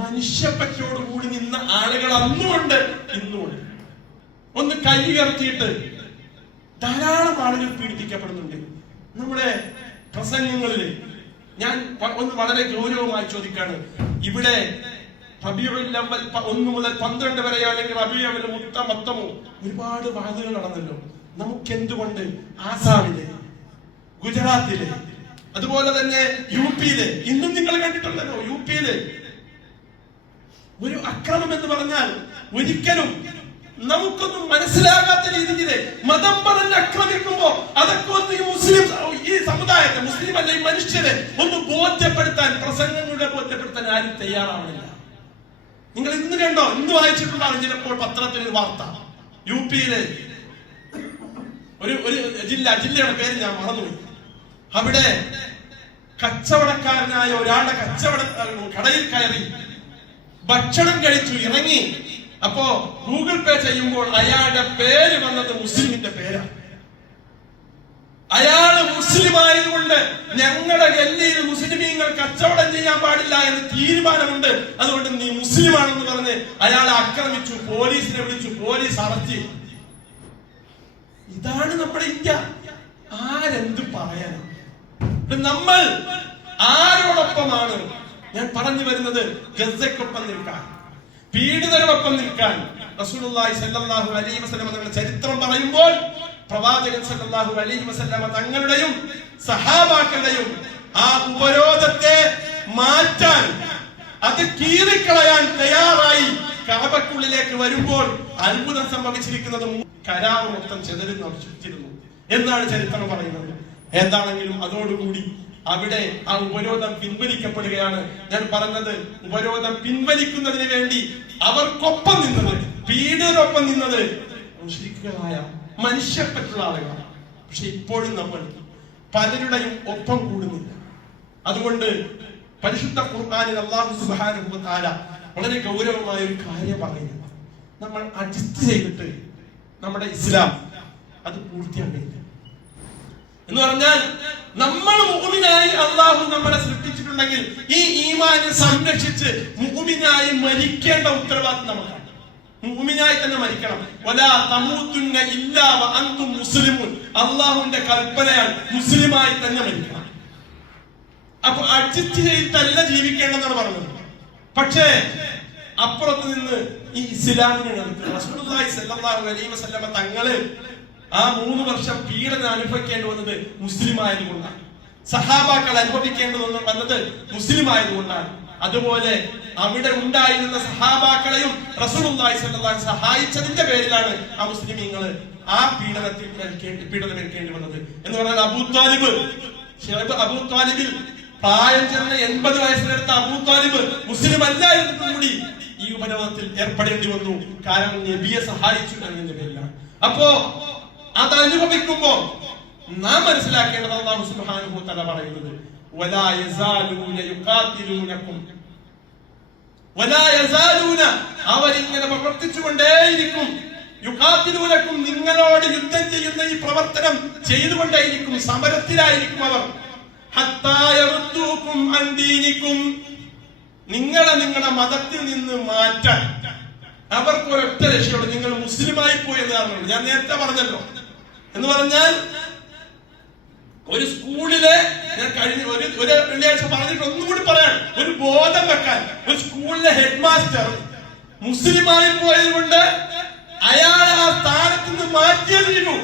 മനുഷ്യപ്പറ്റോട് കൂടി നിന്ന ആളുകൾ അന്നുമുണ്ട്, ഇന്നുമുണ്ട്. ഒന്ന് കൈ ഉയർത്തിയിട്ട് ധാരാളം ആളുകൾ പീഡിപ്പിക്കപ്പെടുന്നുണ്ട്. നമ്മുടെ പ്രസംഗങ്ങളിൽ ഞാൻ ഒന്ന് വളരെ ഗൗരവമായി ചോദിക്കാണ്, ഇവിടെ റബീഉൽ അവ്വൽ 1 മുതൽ 12 വരെ അല്ലെങ്കിൽ റബീഉൽ മൊത്തമോ ഒരുപാട് വാദങ്ങൾ നടന്നല്ലോ. നമുക്ക് എന്തുകൊണ്ട് ആസാമിലെ, ഗുജറാത്തിലെ, അതുപോലെ തന്നെ UP-യിലെ, ഇന്നും നിങ്ങൾ കണ്ടിട്ടുണ്ടല്ലോ UP-യിലെ ഒരു അക്രമം എന്ന് പറഞ്ഞാൽ ഒരിക്കലും നമുക്കൊന്നും മനസ്സിലാകാത്ത രീതിയിൽ മതം പറഞ്ഞ് ആക്രമിക്കുമ്പോ അതൊക്കെ ഒന്ന് ഈ മുസ്ലിം ഈ സമുദായത്തെ, മുസ്ലിം അല്ല ഈ മനുഷ്യരെ ഒന്ന് ബോധ്യപ്പെടുത്താൻ, പ്രസംഗങ്ങളുടെ ബോധ്യപ്പെടുത്താൻ ആരും തയ്യാറാവുന്നില്ല. നിങ്ങൾ ഇന്ന് കണ്ടോ, ഇന്ന് വായിച്ചിട്ടുണ്ടാകും ചിലപ്പോൾ പത്രത്തിൽ ഒരു വാർത്ത, UP-യിലെ ഒരു ജില്ലയുടെ പേര് ഞാൻ മറന്നുപോയി. അവിടെ കച്ചവടക്കാരനായ ഒരാളുടെ കടയിൽ കയറി ഭക്ഷണം കഴിച്ചു ഇറങ്ങി. അപ്പോ ഗൂഗിൾ പേ ചെയ്യുമ്പോൾ അയാളുടെ പേര് വന്നത് മുസ്ലിമിന്റെ പേരാണ്. അയാള് മുസ്ലിം ആയതുകൊണ്ട് ഞങ്ങളുടെ ഗല്ലിയിൽ മുസ്ലിമീങ്ങൾ കച്ചവടം ചെയ്യാൻ പാടില്ല എന്ന് തീരുമാനമുണ്ട്, അതുകൊണ്ട് നീ മുസ്ലിമാണെന്ന് പറഞ്ഞ് അയാളെ ആക്രമിച്ചു, പോലീസിനെ വിളിച്ചു, പോലീസ് അറസ്റ്റ് ചെയ്തു. ഇതാണ് നമ്മുടെ ഇന്ത്യ. ആരെന്ത് പറയാനാണ്? നമ്മൾ ആരോടൊപ്പമാണ്? ഞാൻ പറഞ്ഞു വരുന്നത് ഗസയ്ക്കൊപ്പം നിൽക്കാൻ, പീഡിതരോടൊപ്പം നിൽക്കാൻ. റസൂലുള്ളാഹി സ്വല്ലല്ലാഹു അലൈഹി വസല്ലം തങ്ങളുടെ ചരിത്രം പറയുമ്പോൾ പ്രവാചകൻ സ്വല്ലല്ലാഹു അലൈഹി വസല്ലം തങ്ങളുടെയും സഹാബാക്കളുടെയും ആ ഉപരോധത്തെ മാറ്റാൻ, അത് കീറിക്കളയാൻ തയ്യാറായി കഅബക്കുള്ളിലേക്ക് വരുമ്പോൾ അത്ഭുതം സംഭവിച്ചിരിക്കുന്നതും കരാറ് മൊത്തം ചെതറിച്ചിരുന്നു എന്നാണ് ചരിത്രം പറയുന്നത്. എന്താണെങ്കിലും അതോടുകൂടി അവിടെ ആ ഉപരോധം പിൻവലിക്കപ്പെടുകയാണ്. ഞാൻ പറഞ്ഞത്, ഉപരോധം പിൻവലിക്കുന്നതിന് വേണ്ടി അവർക്കൊപ്പം നിന്നത്, പീഡിതരൊപ്പം നിന്നത് മുശ്രിക്കുകളായ മനുഷ്യപ്പറ്റുള്ള ആളുകളാണ്. പക്ഷെ ഇപ്പോഴും നമ്മൾ പലരുടെയും ഒപ്പം കൂടുന്നില്ല. അതുകൊണ്ട് പരിശുദ്ധ ഖുർആനിൽ അല്ലാഹു സുബ്ഹാനഹു വ തആല വളരെ ഗൗരവമായ ഒരു കാര്യം പറയുന്നു. നമ്മൾ അഡ്ജസ്റ്റ് ചെയ്തിട്ട് നമ്മുടെ ഇസ്ലാം അത് പൂർത്തിയാക്കില്ല. എന്ന് പറഞ്ഞാൽ നമ്മൾ മുഅ്മിനായി അള്ളാഹു നമ്മളെ സൃഷ്ടിച്ചിട്ടുണ്ടെങ്കിൽ ഈ ഈമാനെ സംരക്ഷിച്ച് മുഅ്മിനായി മരിക്കേണ്ട ഉത്തരവാദിത്വം നമുക്കാണ്. മുഅ്മിനായി തന്നെ മരിക്കണം. വലാ തമൂതുന്ന ഇല്ലാ വഅൻതും മുസ്ലിമൂൻ, അള്ളാഹുവിന്റെ കൽപ്പനയാണ് മുസ്ലിമായി തന്നെ മരിക്കണം. അപ്പൊ അഡ്ജസ്റ്റ് ചെയ്തിട്ടല്ല ജീവിക്കേണ്ടെന്നാണ് പറഞ്ഞത്. പക്ഷേ അപ്പുറത്ത് നിന്ന് ഈ ഇസ്ലാമിനെ റസൂലുള്ളാഹി സ്വല്ലല്ലാഹു അലൈഹി വസല്ലമ തങ്ങള് ആ 3 വർഷം പീഡനം അനുഭവിക്കേണ്ടി വന്നത് മുസ്ലിം ആയതുകൊണ്ടാണ്. സഹാബാക്കൾ അനുഭവിക്കേണ്ടി വന്നത് മുസ്ലിം ആയതുകൊണ്ടാണ്. അതുപോലെ അവിടെ ഉണ്ടായിരുന്ന സഹാബാക്കളെയും റസൂലുള്ളാഹി സ്വല്ലല്ലാഹു അലൈഹി വസല്ലം സഹായിച്ചതിന്റെ പേരിലാണ് ആ മുസ്ലിമീങ്ങൾ ആ പീഡനം ഏൽക്കേണ്ടി വന്നത്. എന്ന് പറഞ്ഞാൽ അബൂ താലിബിൽ പ്രായം ചെന്ന 80 വയസ്സിലെടുത്ത അബൂ താലിബ് മുസ്ലിം അല്ലായിരുന്നിട്ടും കൂടി ഈ ഉപരോധത്തിൽ ഏർപ്പെടേണ്ടി വന്നു. കാരണം നബിയെ സഹായിച്ചു എന്നതിന്റെ പേരിലാണ്. അപ്പോ അത് അനുഭവിക്കുമ്പോ നാം മനസ്സിലാക്കേണ്ടത് അല്ലാഹു സുബ്ഹാനഹു വ തആല പറയുന്നത് വലാ യസാലൂന യുഖാതിലൂനകും വലാ യസാലൂന, അവരിങ്ങനെ പ്രവർത്തിച്ചുകൊണ്ടേയിരിക്കും. യുഖാതിലൂനകും, നിങ്ങളോട് യുദ്ധം ചെയ്യുന്ന ഈ പ്രവർത്തനം ചെയ്തുകൊണ്ടേയിരിക്കും, സമരത്തിലായിരിക്കും അവർ. ഹത്താ യറുദ്ദൂകും അൻ ദീനികും, നിങ്ങളുടെ മതത്തിൽ നിന്ന് മാറ്റാൻ അവർക്ക് ഒരൊറ്റ ലക്ഷ്യമുള്ളൂ, നിങ്ങൾ മുസ്ലിമായി പോയി എന്നതാണ്. ഞാൻ നേരത്തെ പറഞ്ഞല്ലോ. എന്ന് പറഞ്ഞാൽ ഒരു സ്കൂളിലെ, ഞാൻ കഴിഞ്ഞ ഒരു വെള്ളിയാഴ്ച പറഞ്ഞിട്ട് ഒന്നും കൂടി പറയാൻ, ഒരു ബോധം വെക്കാൻ, ഒരു സ്കൂളിലെ ഹെഡ് മാസ്റ്റർ മുസ്ലിമായി പോയത് കൊണ്ട് അയാളെ ആ സ്ഥാനത്ത് നിന്ന് മാറ്റിയതിരുന്നു.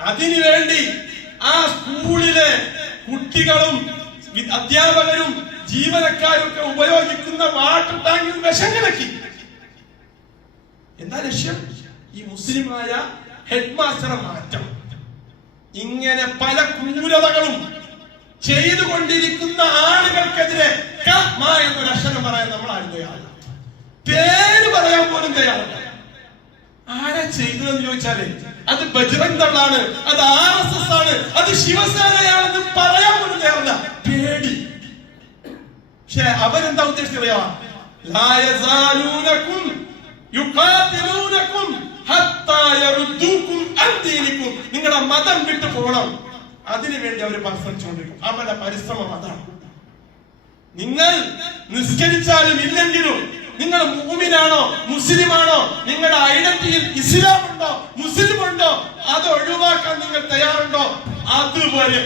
അതിനുവേണ്ടി ആ സ്കൂളിലെ കുട്ടികളും അധ്യാപകരും ജീവനക്കാരും ഒക്കെ ഉപയോഗിക്കുന്ന വാട്ടർ ടാങ്കിൽ വിഷം കലക്കി. എന്താ ലക്ഷ്യം? ഈ മുസ്ലിമായ ഹെഡ് മാസ്റ്ററെ മാറ്റം. ഇങ്ങനെ പല ക്രൂരതകളും ചെയ്തുകൊണ്ടിരിക്കുന്ന ആളുകൾക്കെതിരെ എന്നൊരു അക്ഷരം പറയാൻ നമ്മൾ ആരും തയ്യാറല്ല, പേര് പറയാൻ പോലും തയ്യാറല്ല. ആരാ ചെയ്തതെന്ന് ചോദിച്ചാല് അത് ബജ്റംഗ് ദളാണ്, അത് RSS ആണ്, അത് ശിവസേനയാണെന്ന് പറയാൻ പോലും തയ്യാറല്ല, പേടി. പക്ഷെ അവരെന്താ ഉദ്ദേശിച്ചറിയാ? ലാ യസാലൂനകും യുഖാതിലൂനകും ഹത്താ യറുദ്ദൂകും അൻ ദീനികും, നിങ്ങളുടെ മതം വിട്ടു പോകണം. അതിനുവേണ്ടി അവർ പരിശ്രമിച്ചുകൊണ്ടിരിക്കും. അവരുടെ പരിശ്രമം അതാണ്. നിങ്ങൾ നിസ്കരിച്ചാലും ഇല്ലെങ്കിലും, നിങ്ങൾ മുഅ്മിനാണോ മുസ്ലിമാണോ, നിങ്ങളുടെ ഐഡന്റിറ്റിയിൽ ഇസ്ലാം ഉണ്ടോ മുസ്ലിം ഉണ്ടോ, അത് ഒഴിവാക്കാൻ നിങ്ങൾ തയ്യാറുണ്ടോ, അതുവരെ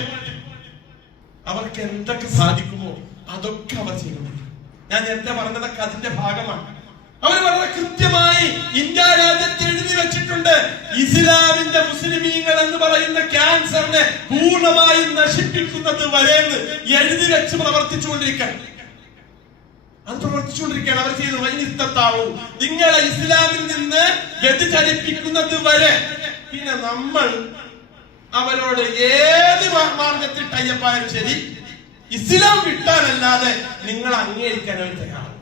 അവർക്ക് എന്തൊക്കെ സാധിക്കുമോ അതൊക്കെ അവർ ചെയ്യുന്നുണ്ട്. ഞാൻ നേരത്തെ പറഞ്ഞതൊക്കെ അതിന്റെ ഭാഗമാണ്. അവർ വളരെ കൃത്യമായി ഇന്ത്യ രാജ്യത്ത് എഴുതി വെച്ചിട്ടുണ്ട്, ഇസ്ലാമിന്റെ മുസ്ലിമീങ്ങൾ എന്ന് പറയുന്ന ക്യാൻസറിനെ പൂർണ്ണമായും നശിപ്പിക്കുന്നത് വരെ എഴുതി വെച്ച് പ്രവർത്തിച്ചുകൊണ്ടിരിക്കാൻ. അത് പ്രവർത്തിച്ചുകൊണ്ടിരിക്കുകയാണ് അവർ ചെയ്യുന്നത്. നിങ്ങളെ ഇസ്ലാമിൽ നിന്ന് വ്യതിചലിപ്പിക്കുന്നത് വരെ. പിന്നെ നമ്മൾ അവരോട് ഏത് മാർഗത്തിൽ ടൈപ്പായാലും ശരി, ഇസ്ലാം വിട്ടാനല്ലാതെ നിങ്ങൾ അംഗീകരിക്കാൻ അവർ തയ്യാറാണ്.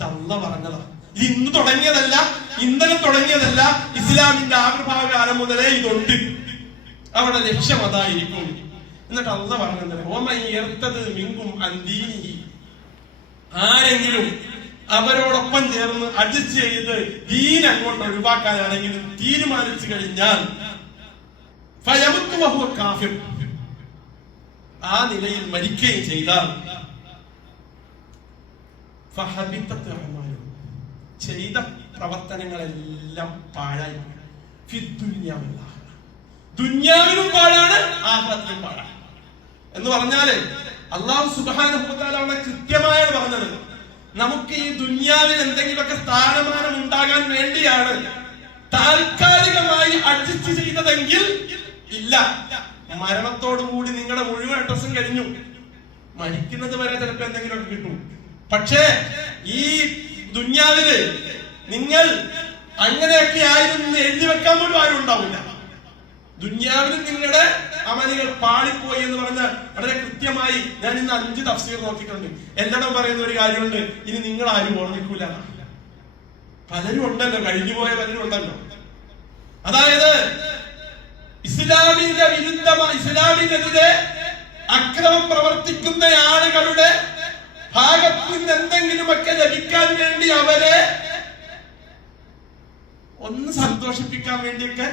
തള്ള പറഞ്ഞതാ. ഇത് ഇന്ന് തുടങ്ങിയതല്ല, ഇന്നലെ തുടങ്ങിയതല്ല. ഇസ്ലാമിന്റെ ആവിർഭാവ കാലം മുതലേ ഇതുണ്ട്. അവരുടെ ലക്ഷ്യം അതായിരിക്കും. എന്നിട്ട് അള്ള പറഞ്ഞത് ആരെങ്കിലും അവരോടൊപ്പം ചേർന്ന് അഡ്ജസ്റ്റ് ചെയ്ത് ദീൻ അങ്ങോട്ട് ഒഴിവാക്കാനാണെങ്കിലും തീരുമാനിച്ചു കഴിഞ്ഞാൽ ആ നിലയിൽ മരിക്കുകയും ചെയ്താൽ ചെയ്ത പ്രവർത്തനങ്ങളെല്ലാം പാഴായി. ദുനിയാവിലും പാഴാണ്, ആഖിറത്തിലും പാഴാണ്. എന്ന് പറഞ്ഞാല് അല്ലാഹു സുബ്ഹാനഹു വ തആല അവിടെ കൃത്യമായാണ് പറഞ്ഞത്, നമുക്ക് ഈ ദുനിയാവിൽ എന്തെങ്കിലുമൊക്കെ സ്ഥാനമാനം ഉണ്ടാകാൻ വേണ്ടിയാണ് താൽക്കാലികമായി അഡ്ജസ്റ്റ് ചെയ്തതെങ്കിൽ ഇല്ല. മരണത്തോടുകൂടി നിങ്ങളുടെ മുഴുവൻ അഡ്രസ്സും കഴിഞ്ഞു. മരിക്കുന്നത് വരെ ചിലപ്പോൾ എന്തെങ്കിലുമൊക്കെ കിട്ടും. പക്ഷേ ഈ ദുനിയാവില് നിങ്ങൾ അങ്ങനെയൊക്കെ ആയിരുന്നു എഴുതി വെക്കാൻ പോലും ആരും ഉണ്ടാവില്ല. ദുനിയാവിലും നിങ്ങളുടെ അമലുകൾ പാളിപ്പോയി എന്ന് പറഞ്ഞാൽ വളരെ കൃത്യമായി ഞാൻ ഇന്ന് 5 തഫ്സീർ നോക്കിയിട്ടുണ്ട്. എല്ലായിടവും പറയുന്ന ഒരു കാര്യമുണ്ട്, ഇനി നിങ്ങൾ ആരും ഓർമ്മിക്കൂല. പലരും ഉണ്ടല്ലോ, കഴിഞ്ഞുപോയ പലരും ഉണ്ടല്ലോ. അതായത് ഇസ്ലാമിന്റെ വിരുദ്ധമായി, ഇസ്ലാമിനെതിരെ അക്രമം പ്രവർത്തിക്കുന്ന ആളുകളുടെ ഭാഗത്ത് നിന്ന് എന്തെങ്കിലുമൊക്കെ ലഭിക്കാൻ വേണ്ടി അവരെ ഒന്ന് സന്തോഷിപ്പിക്കാൻ വേണ്ടിയൊക്കെ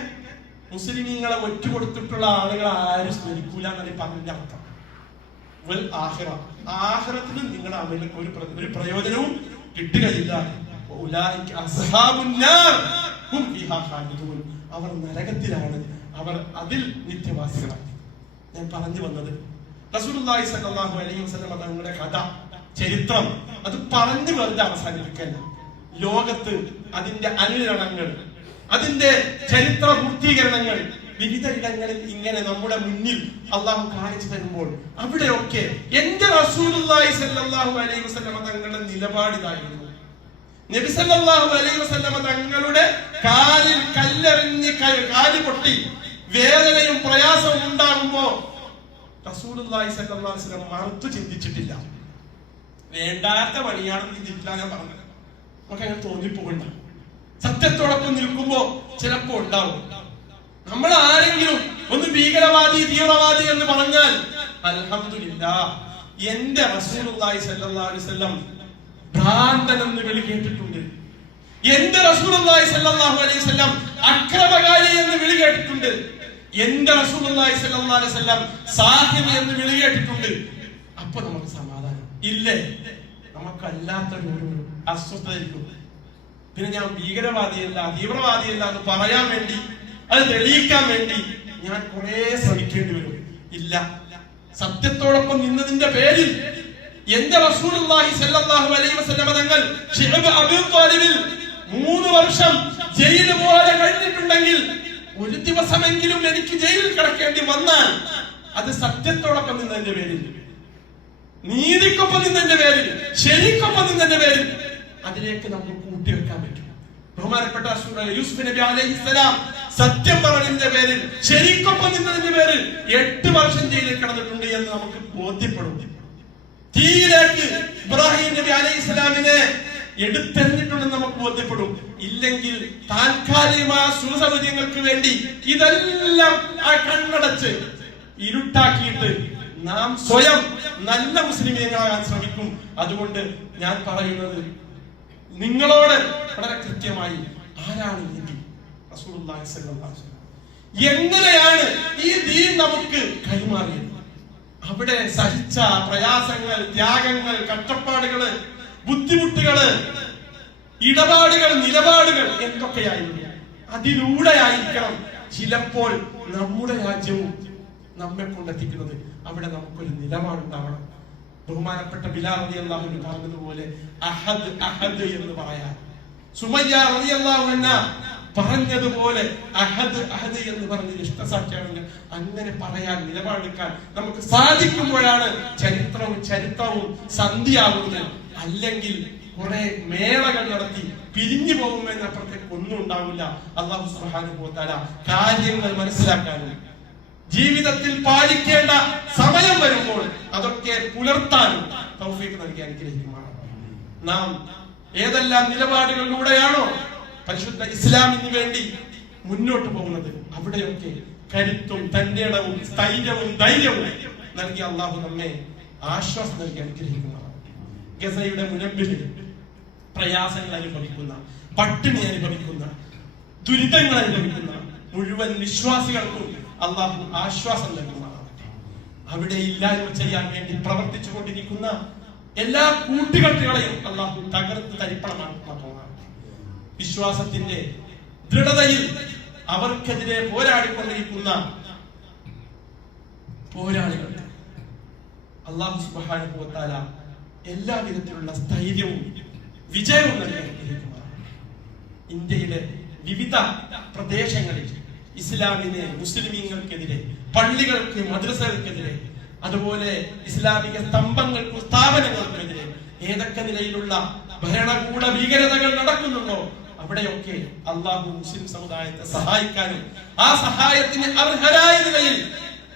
മുസ്ലിമീങ്ങളെ ഒറ്റുകൊടുത്തിട്ടുള്ള ആളുകളെ ആരും സ്മരിക്കൂല എന്നതിന് പറഞ്ഞ അർത്ഥം. ആഖിറത്തിന് നിങ്ങളുടെ അമലിന് ഒരു പ്രയോജനവും കിട്ടുകയില്ല. അവർ നരകത്തിലാണ്, അവർ അതിൽ നിത്യവാസികളാണ്. ഞാൻ പറഞ്ഞു വന്നത് റസൂലുള്ളാഹി സ്വല്ലല്ലാഹു അലൈഹി വസല്ലം തങ്ങളുടെ കഥ, ചരിത്രം അത് പറഞ്ഞു വെറുതെ അവസാനിപ്പിക്കല്ല. ലോകത്ത് അതിന്റെ അനുരണങ്ങൾ, അതിന്റെ ചരിത്ര പൂർത്തീകരണങ്ങൾ വിവിധ ഇടങ്ങളിൽ ഇങ്ങനെ നമ്മുടെ മുന്നിൽ അള്ളാഹു കാണിച്ചു തരുമ്പോൾ അവിടെയൊക്കെ എന്റെ റസൂലുള്ളാഹി സ്വല്ലല്ലാഹു അലൈഹി വസല്ലം തങ്ങളുടെ നിലപാടിതായിരുന്നു. നബി സല്ലല്ലാഹു അലൈഹി വസല്ലം തങ്ങളുടെ കാലിൽ കല്ലെറിഞ്ഞ് കാല് പൊട്ടി വേദനയും പ്രയാസവും ഉണ്ടാകുമ്പോ റസൂലുള്ളാഹി സ്വല്ലല്ലാഹു അലൈഹി വസല്ലം മറുത്തു ചിന്തിച്ചിട്ടില്ല. വേണ്ടാത്ത വഴിയാണെന്ന് ചിന്തിച്ചില്ല. ഞാൻ പറഞ്ഞത് നമുക്ക് അങ്ങനെ തോന്നിപ്പോകണ്ട. സത്യത്തോടൊപ്പം നിൽക്കുമ്പോ ചിലപ്പോ ഉണ്ടാവും. നമ്മൾ ആരെങ്കിലും ഒന്ന് ഭീകരവാദി, തീവ്രവാദി എന്ന് പറഞ്ഞാൽ അൽഹംദുലില്ലാഹ് എന്റെ റസൂലുള്ളാഹി സ്വല്ലല്ലാഹു അലൈഹി വസല്ലം ഭ്രാന്തൻ എന്ന് വിളി കേട്ടിട്ടുണ്ട്. എന്റെ റസൂലുള്ളാഹി സ്വല്ലല്ലാഹു അലൈഹി വസല്ലം അക്രമകാരി എന്ന് വിളി കേട്ടിട്ടുണ്ട്. എന്റെ റസൂലുള്ളാഹി സ്വല്ലല്ലാഹു അലൈഹി വസല്ലം സാഹിബ് എന്ന് വിളി കേട്ടിട്ടുണ്ട്. അപ്പൊ നമുക്ക് സമാധാനം ഇല്ലേ? നമുക്കല്ലാത്തൊരു അസ്വസ്ഥതയിരിക്കും. പിന്നെ ഞാൻ ഭീകരവാദിയല്ല, തീവ്രവാദിയല്ല എന്ന് പറയാൻ വേണ്ടി, അത് തെളിയിക്കാൻ വേണ്ടി ഞാൻ കുറെ ശ്രമിക്കേണ്ടി വരും. ഇല്ല, സത്യത്തോടൊപ്പം നിന്നതിന്റെ പേരിൽ എന്റെ റസൂലുള്ളാഹി സ്വല്ലല്ലാഹു അലൈഹി വസല്ലം തങ്ങൾ ശിഅബ് അബൂ ത്വാലിബിൽ 3 വർഷം ജയിൽ പോലെ കഴിഞ്ഞിട്ടുണ്ടെങ്കിൽ ഒരു ദിവസമെങ്കിലും എനിക്ക് ജയിലിൽ കിടക്കേണ്ടി വന്നാൽ അത് സത്യത്തോടൊപ്പം നിന്നതിന്റെ പേരിൽ, നീതിക്കൊപ്പം നിന്നതിന്റെ പേരിൽ, ശരിക്കൊപ്പം നിന്നതിന്റെ പേരിൽ അതിലേക്ക് നമുക്ക് കൂട്ടിവെക്കാൻ പറ്റും. ബഹുമാനപ്പെട്ട യൂസുഫ് നബി അലൈഹിസ്സലാം സത്യം പറഞ്ഞതിന്റെ പേരിൽ, ശരിക്കൊപ്പം നിന്നതിന്റെ പേരിൽ 8 വർഷം ജയിലിൽ കിടന്നിട്ടുണ്ട് എന്ന് നമുക്ക് ബോധ്യപ്പെടും. തീയിലേക്ക് ഇബ്രാഹിം നബി അലൈഹിസ്സലാമിനെ എടുത്തെറിഞ്ഞിട്ടുണ്ടെന്ന് നമുക്ക് ബോധ്യപ്പെടും. ഇല്ലെങ്കിൽ താൽക്കാലികമായ സുഖസൗകര്യങ്ങൾക്ക് വേണ്ടി ഇതെല്ലാം കണ്ണടച്ച് ഇരുട്ടാക്കിയിട്ട് നാം സ്വയം നല്ല മുസ്ലിമീങ്ങളാകാൻ ശ്രമിക്കും. അതുകൊണ്ട് ഞാൻ പറയുന്നത് നിങ്ങളോട് വളരെ കൃത്യമായി, ആരാണ് നബി റസൂലുള്ളാഹി സ്വല്ലല്ലാഹു അലൈഹി വസല്ലം, എങ്ങനെയാണ് ഈ ദീൻ നമുക്ക് കൈമാറിയത്, അവിടെ സഹിച്ച പ്രയാസങ്ങൾ, ത്യാഗങ്ങൾ, കഷ്ടപ്പാടുകള്, ബുദ്ധിമുട്ടുകള്, ഇടപാടുകൾ, നിലപാടുകൾ എന്തൊക്കെയായിരുന്നു, അതിലൂടെ ആയിരിക്കണം ചിലപ്പോൾ നമ്മുടെ രാജ്യവും നമ്മെ കൊണ്ടെത്തിക്കുന്നത്. അവിടെ നമുക്കൊരു നിലപാടുണ്ടാവണം. ബഹുമാനപ്പെട്ട ബിലാൽ റളിയല്ലാഹു അൻഹു പറഞ്ഞതുപോലെ അഹദ് അഹദ് എന്ന് പറയാൻ, സുമയ്യ റളിയല്ലാഹു അൻഹ പറഞ്ഞതുപോലെ അഹദ് അഹദ് എന്ന് പറഞ്ഞ് ഇഷ്ടസാക്ഷിയാണെങ്കിൽ അങ്ങനെ പറയാൻ, നിലപാടെടുക്കാൻ നമുക്ക് സാധിക്കുമ്പോഴാണ് ചരിത്രവും സന്ധിയാകുന്നത്. അല്ലെങ്കിൽ കുറെ മേളകൾ നടത്തി പിരിഞ്ഞു പോകുമെന്നപ്പുറത്തേക്ക് ഒന്നും ഉണ്ടാവില്ല. അല്ലാഹു സുബ്ഹാനഹു വ തആല കാര്യങ്ങൾ മനസ്സിലാക്കാനും ജീവിതത്തിൽ പാലിക്കേണ്ട സമയം വരുമ്പോൾ അതൊക്കെ പുലർത്താനും തൗഫീഖ് നൽകി അനുഗ്രഹിക്കുമാണ്. നാം ഏതെല്ലാം നിലപാടുകളിലൂടെയാണോ പരിശുദ്ധ ഇസ്ലാമിന് വേണ്ടി മുന്നോട്ട് പോകുന്നത്, അവിടെയൊക്കെ കരുത്തും തന്റെ ഇടവും സ്ഥൈര്യവും ധൈര്യവും നൽകി അള്ളാഹു നമ്മെ ആശ്വാസം നൽകി അനുഗ്രഹിക്കുന്നതാണ്. ഗസയുടെ മുനമ്പിൽ പ്രയാസങ്ങൾ അനുഭവിക്കുന്ന, പട്ടിണി അനുഭവിക്കുന്ന, ദുരിതങ്ങൾ അനുഭവിക്കുന്ന മുഴുവൻ വിശ്വാസികൾക്കും അള്ളാഹു ആശ്വാസം നൽകുന്നതാണ്. അവിടെ ഇല്ലായ്മ ചെയ്യാൻ വേണ്ടി പ്രവർത്തിച്ചു കൊണ്ടിരിക്കുന്ന എല്ലാ കൂട്ടുകെട്ടുകളെയും അള്ളാഹു തകർത്ത് തരിപ്പണമാക്കുന്നതാണ്. വിശ്വാസത്തിന്റെ ദൃഢതയിൽ അവർക്കെതിരെ പോരാടിക്കൊണ്ടിരിക്കുന്ന പോരാളികൾ അല്ലാഹു സുബ്ഹാനഹു വ തആല എല്ലാ വിധത്തിലുള്ള സ്ഥൈര്യവും വിജയവും നൽകിയിരിക്കുന്നതാണ്. ഇന്ത്യയിലെ വിവിധ പ്രദേശങ്ങളിൽ ഇസ്ലാമിനെ, മുസ്ലിമീങ്ങൾക്കെതിരെ, പള്ളികൾക്ക്, മദ്രസകൾക്കെതിരെ, അതുപോലെ ഇസ്ലാമിക സ്തംഭങ്ങൾക്കും സ്ഥാപനങ്ങൾക്കെതിരെ ഏതൊക്കെ നിലയിലുള്ള ഭരണകൂട ഭീകരതകൾ നടക്കുന്നുണ്ടോ അവിടെയൊക്കെ അള്ളാഹു മുസ്ലിം സമുദായത്തെ സഹായിക്കാനും ആ സഹായത്തിന് അർഹരായ നിലയിൽ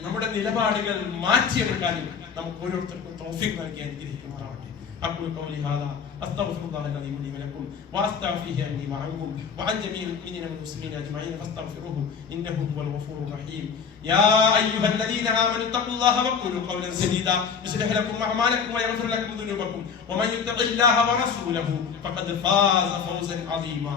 നമ്മുടെ നിലപാടുകൾ മാറ്റിയെടുക്കാനും നമുക്ക് ഓരോരുത്തർക്കും തൗഫീഖ് നൽകി അനുഗ്രഹിക്കുമാറാവട്ടെ. أقول قولي هذا أستغفر الله العظيم لي ولكم وأستغفره عني وعنكم وعن جميع المؤمنين والمسلمين أجمعين فاستغفروه إنه هو الغفور الرحيم. يا أيها الذين آمنوا اتقوا الله وقولوا قولا سديدا يصلح لكم أعمالكم ويغفر لكم ذنوبكم ومن يطع الله ورسوله فقد فاز فوزا عظيما.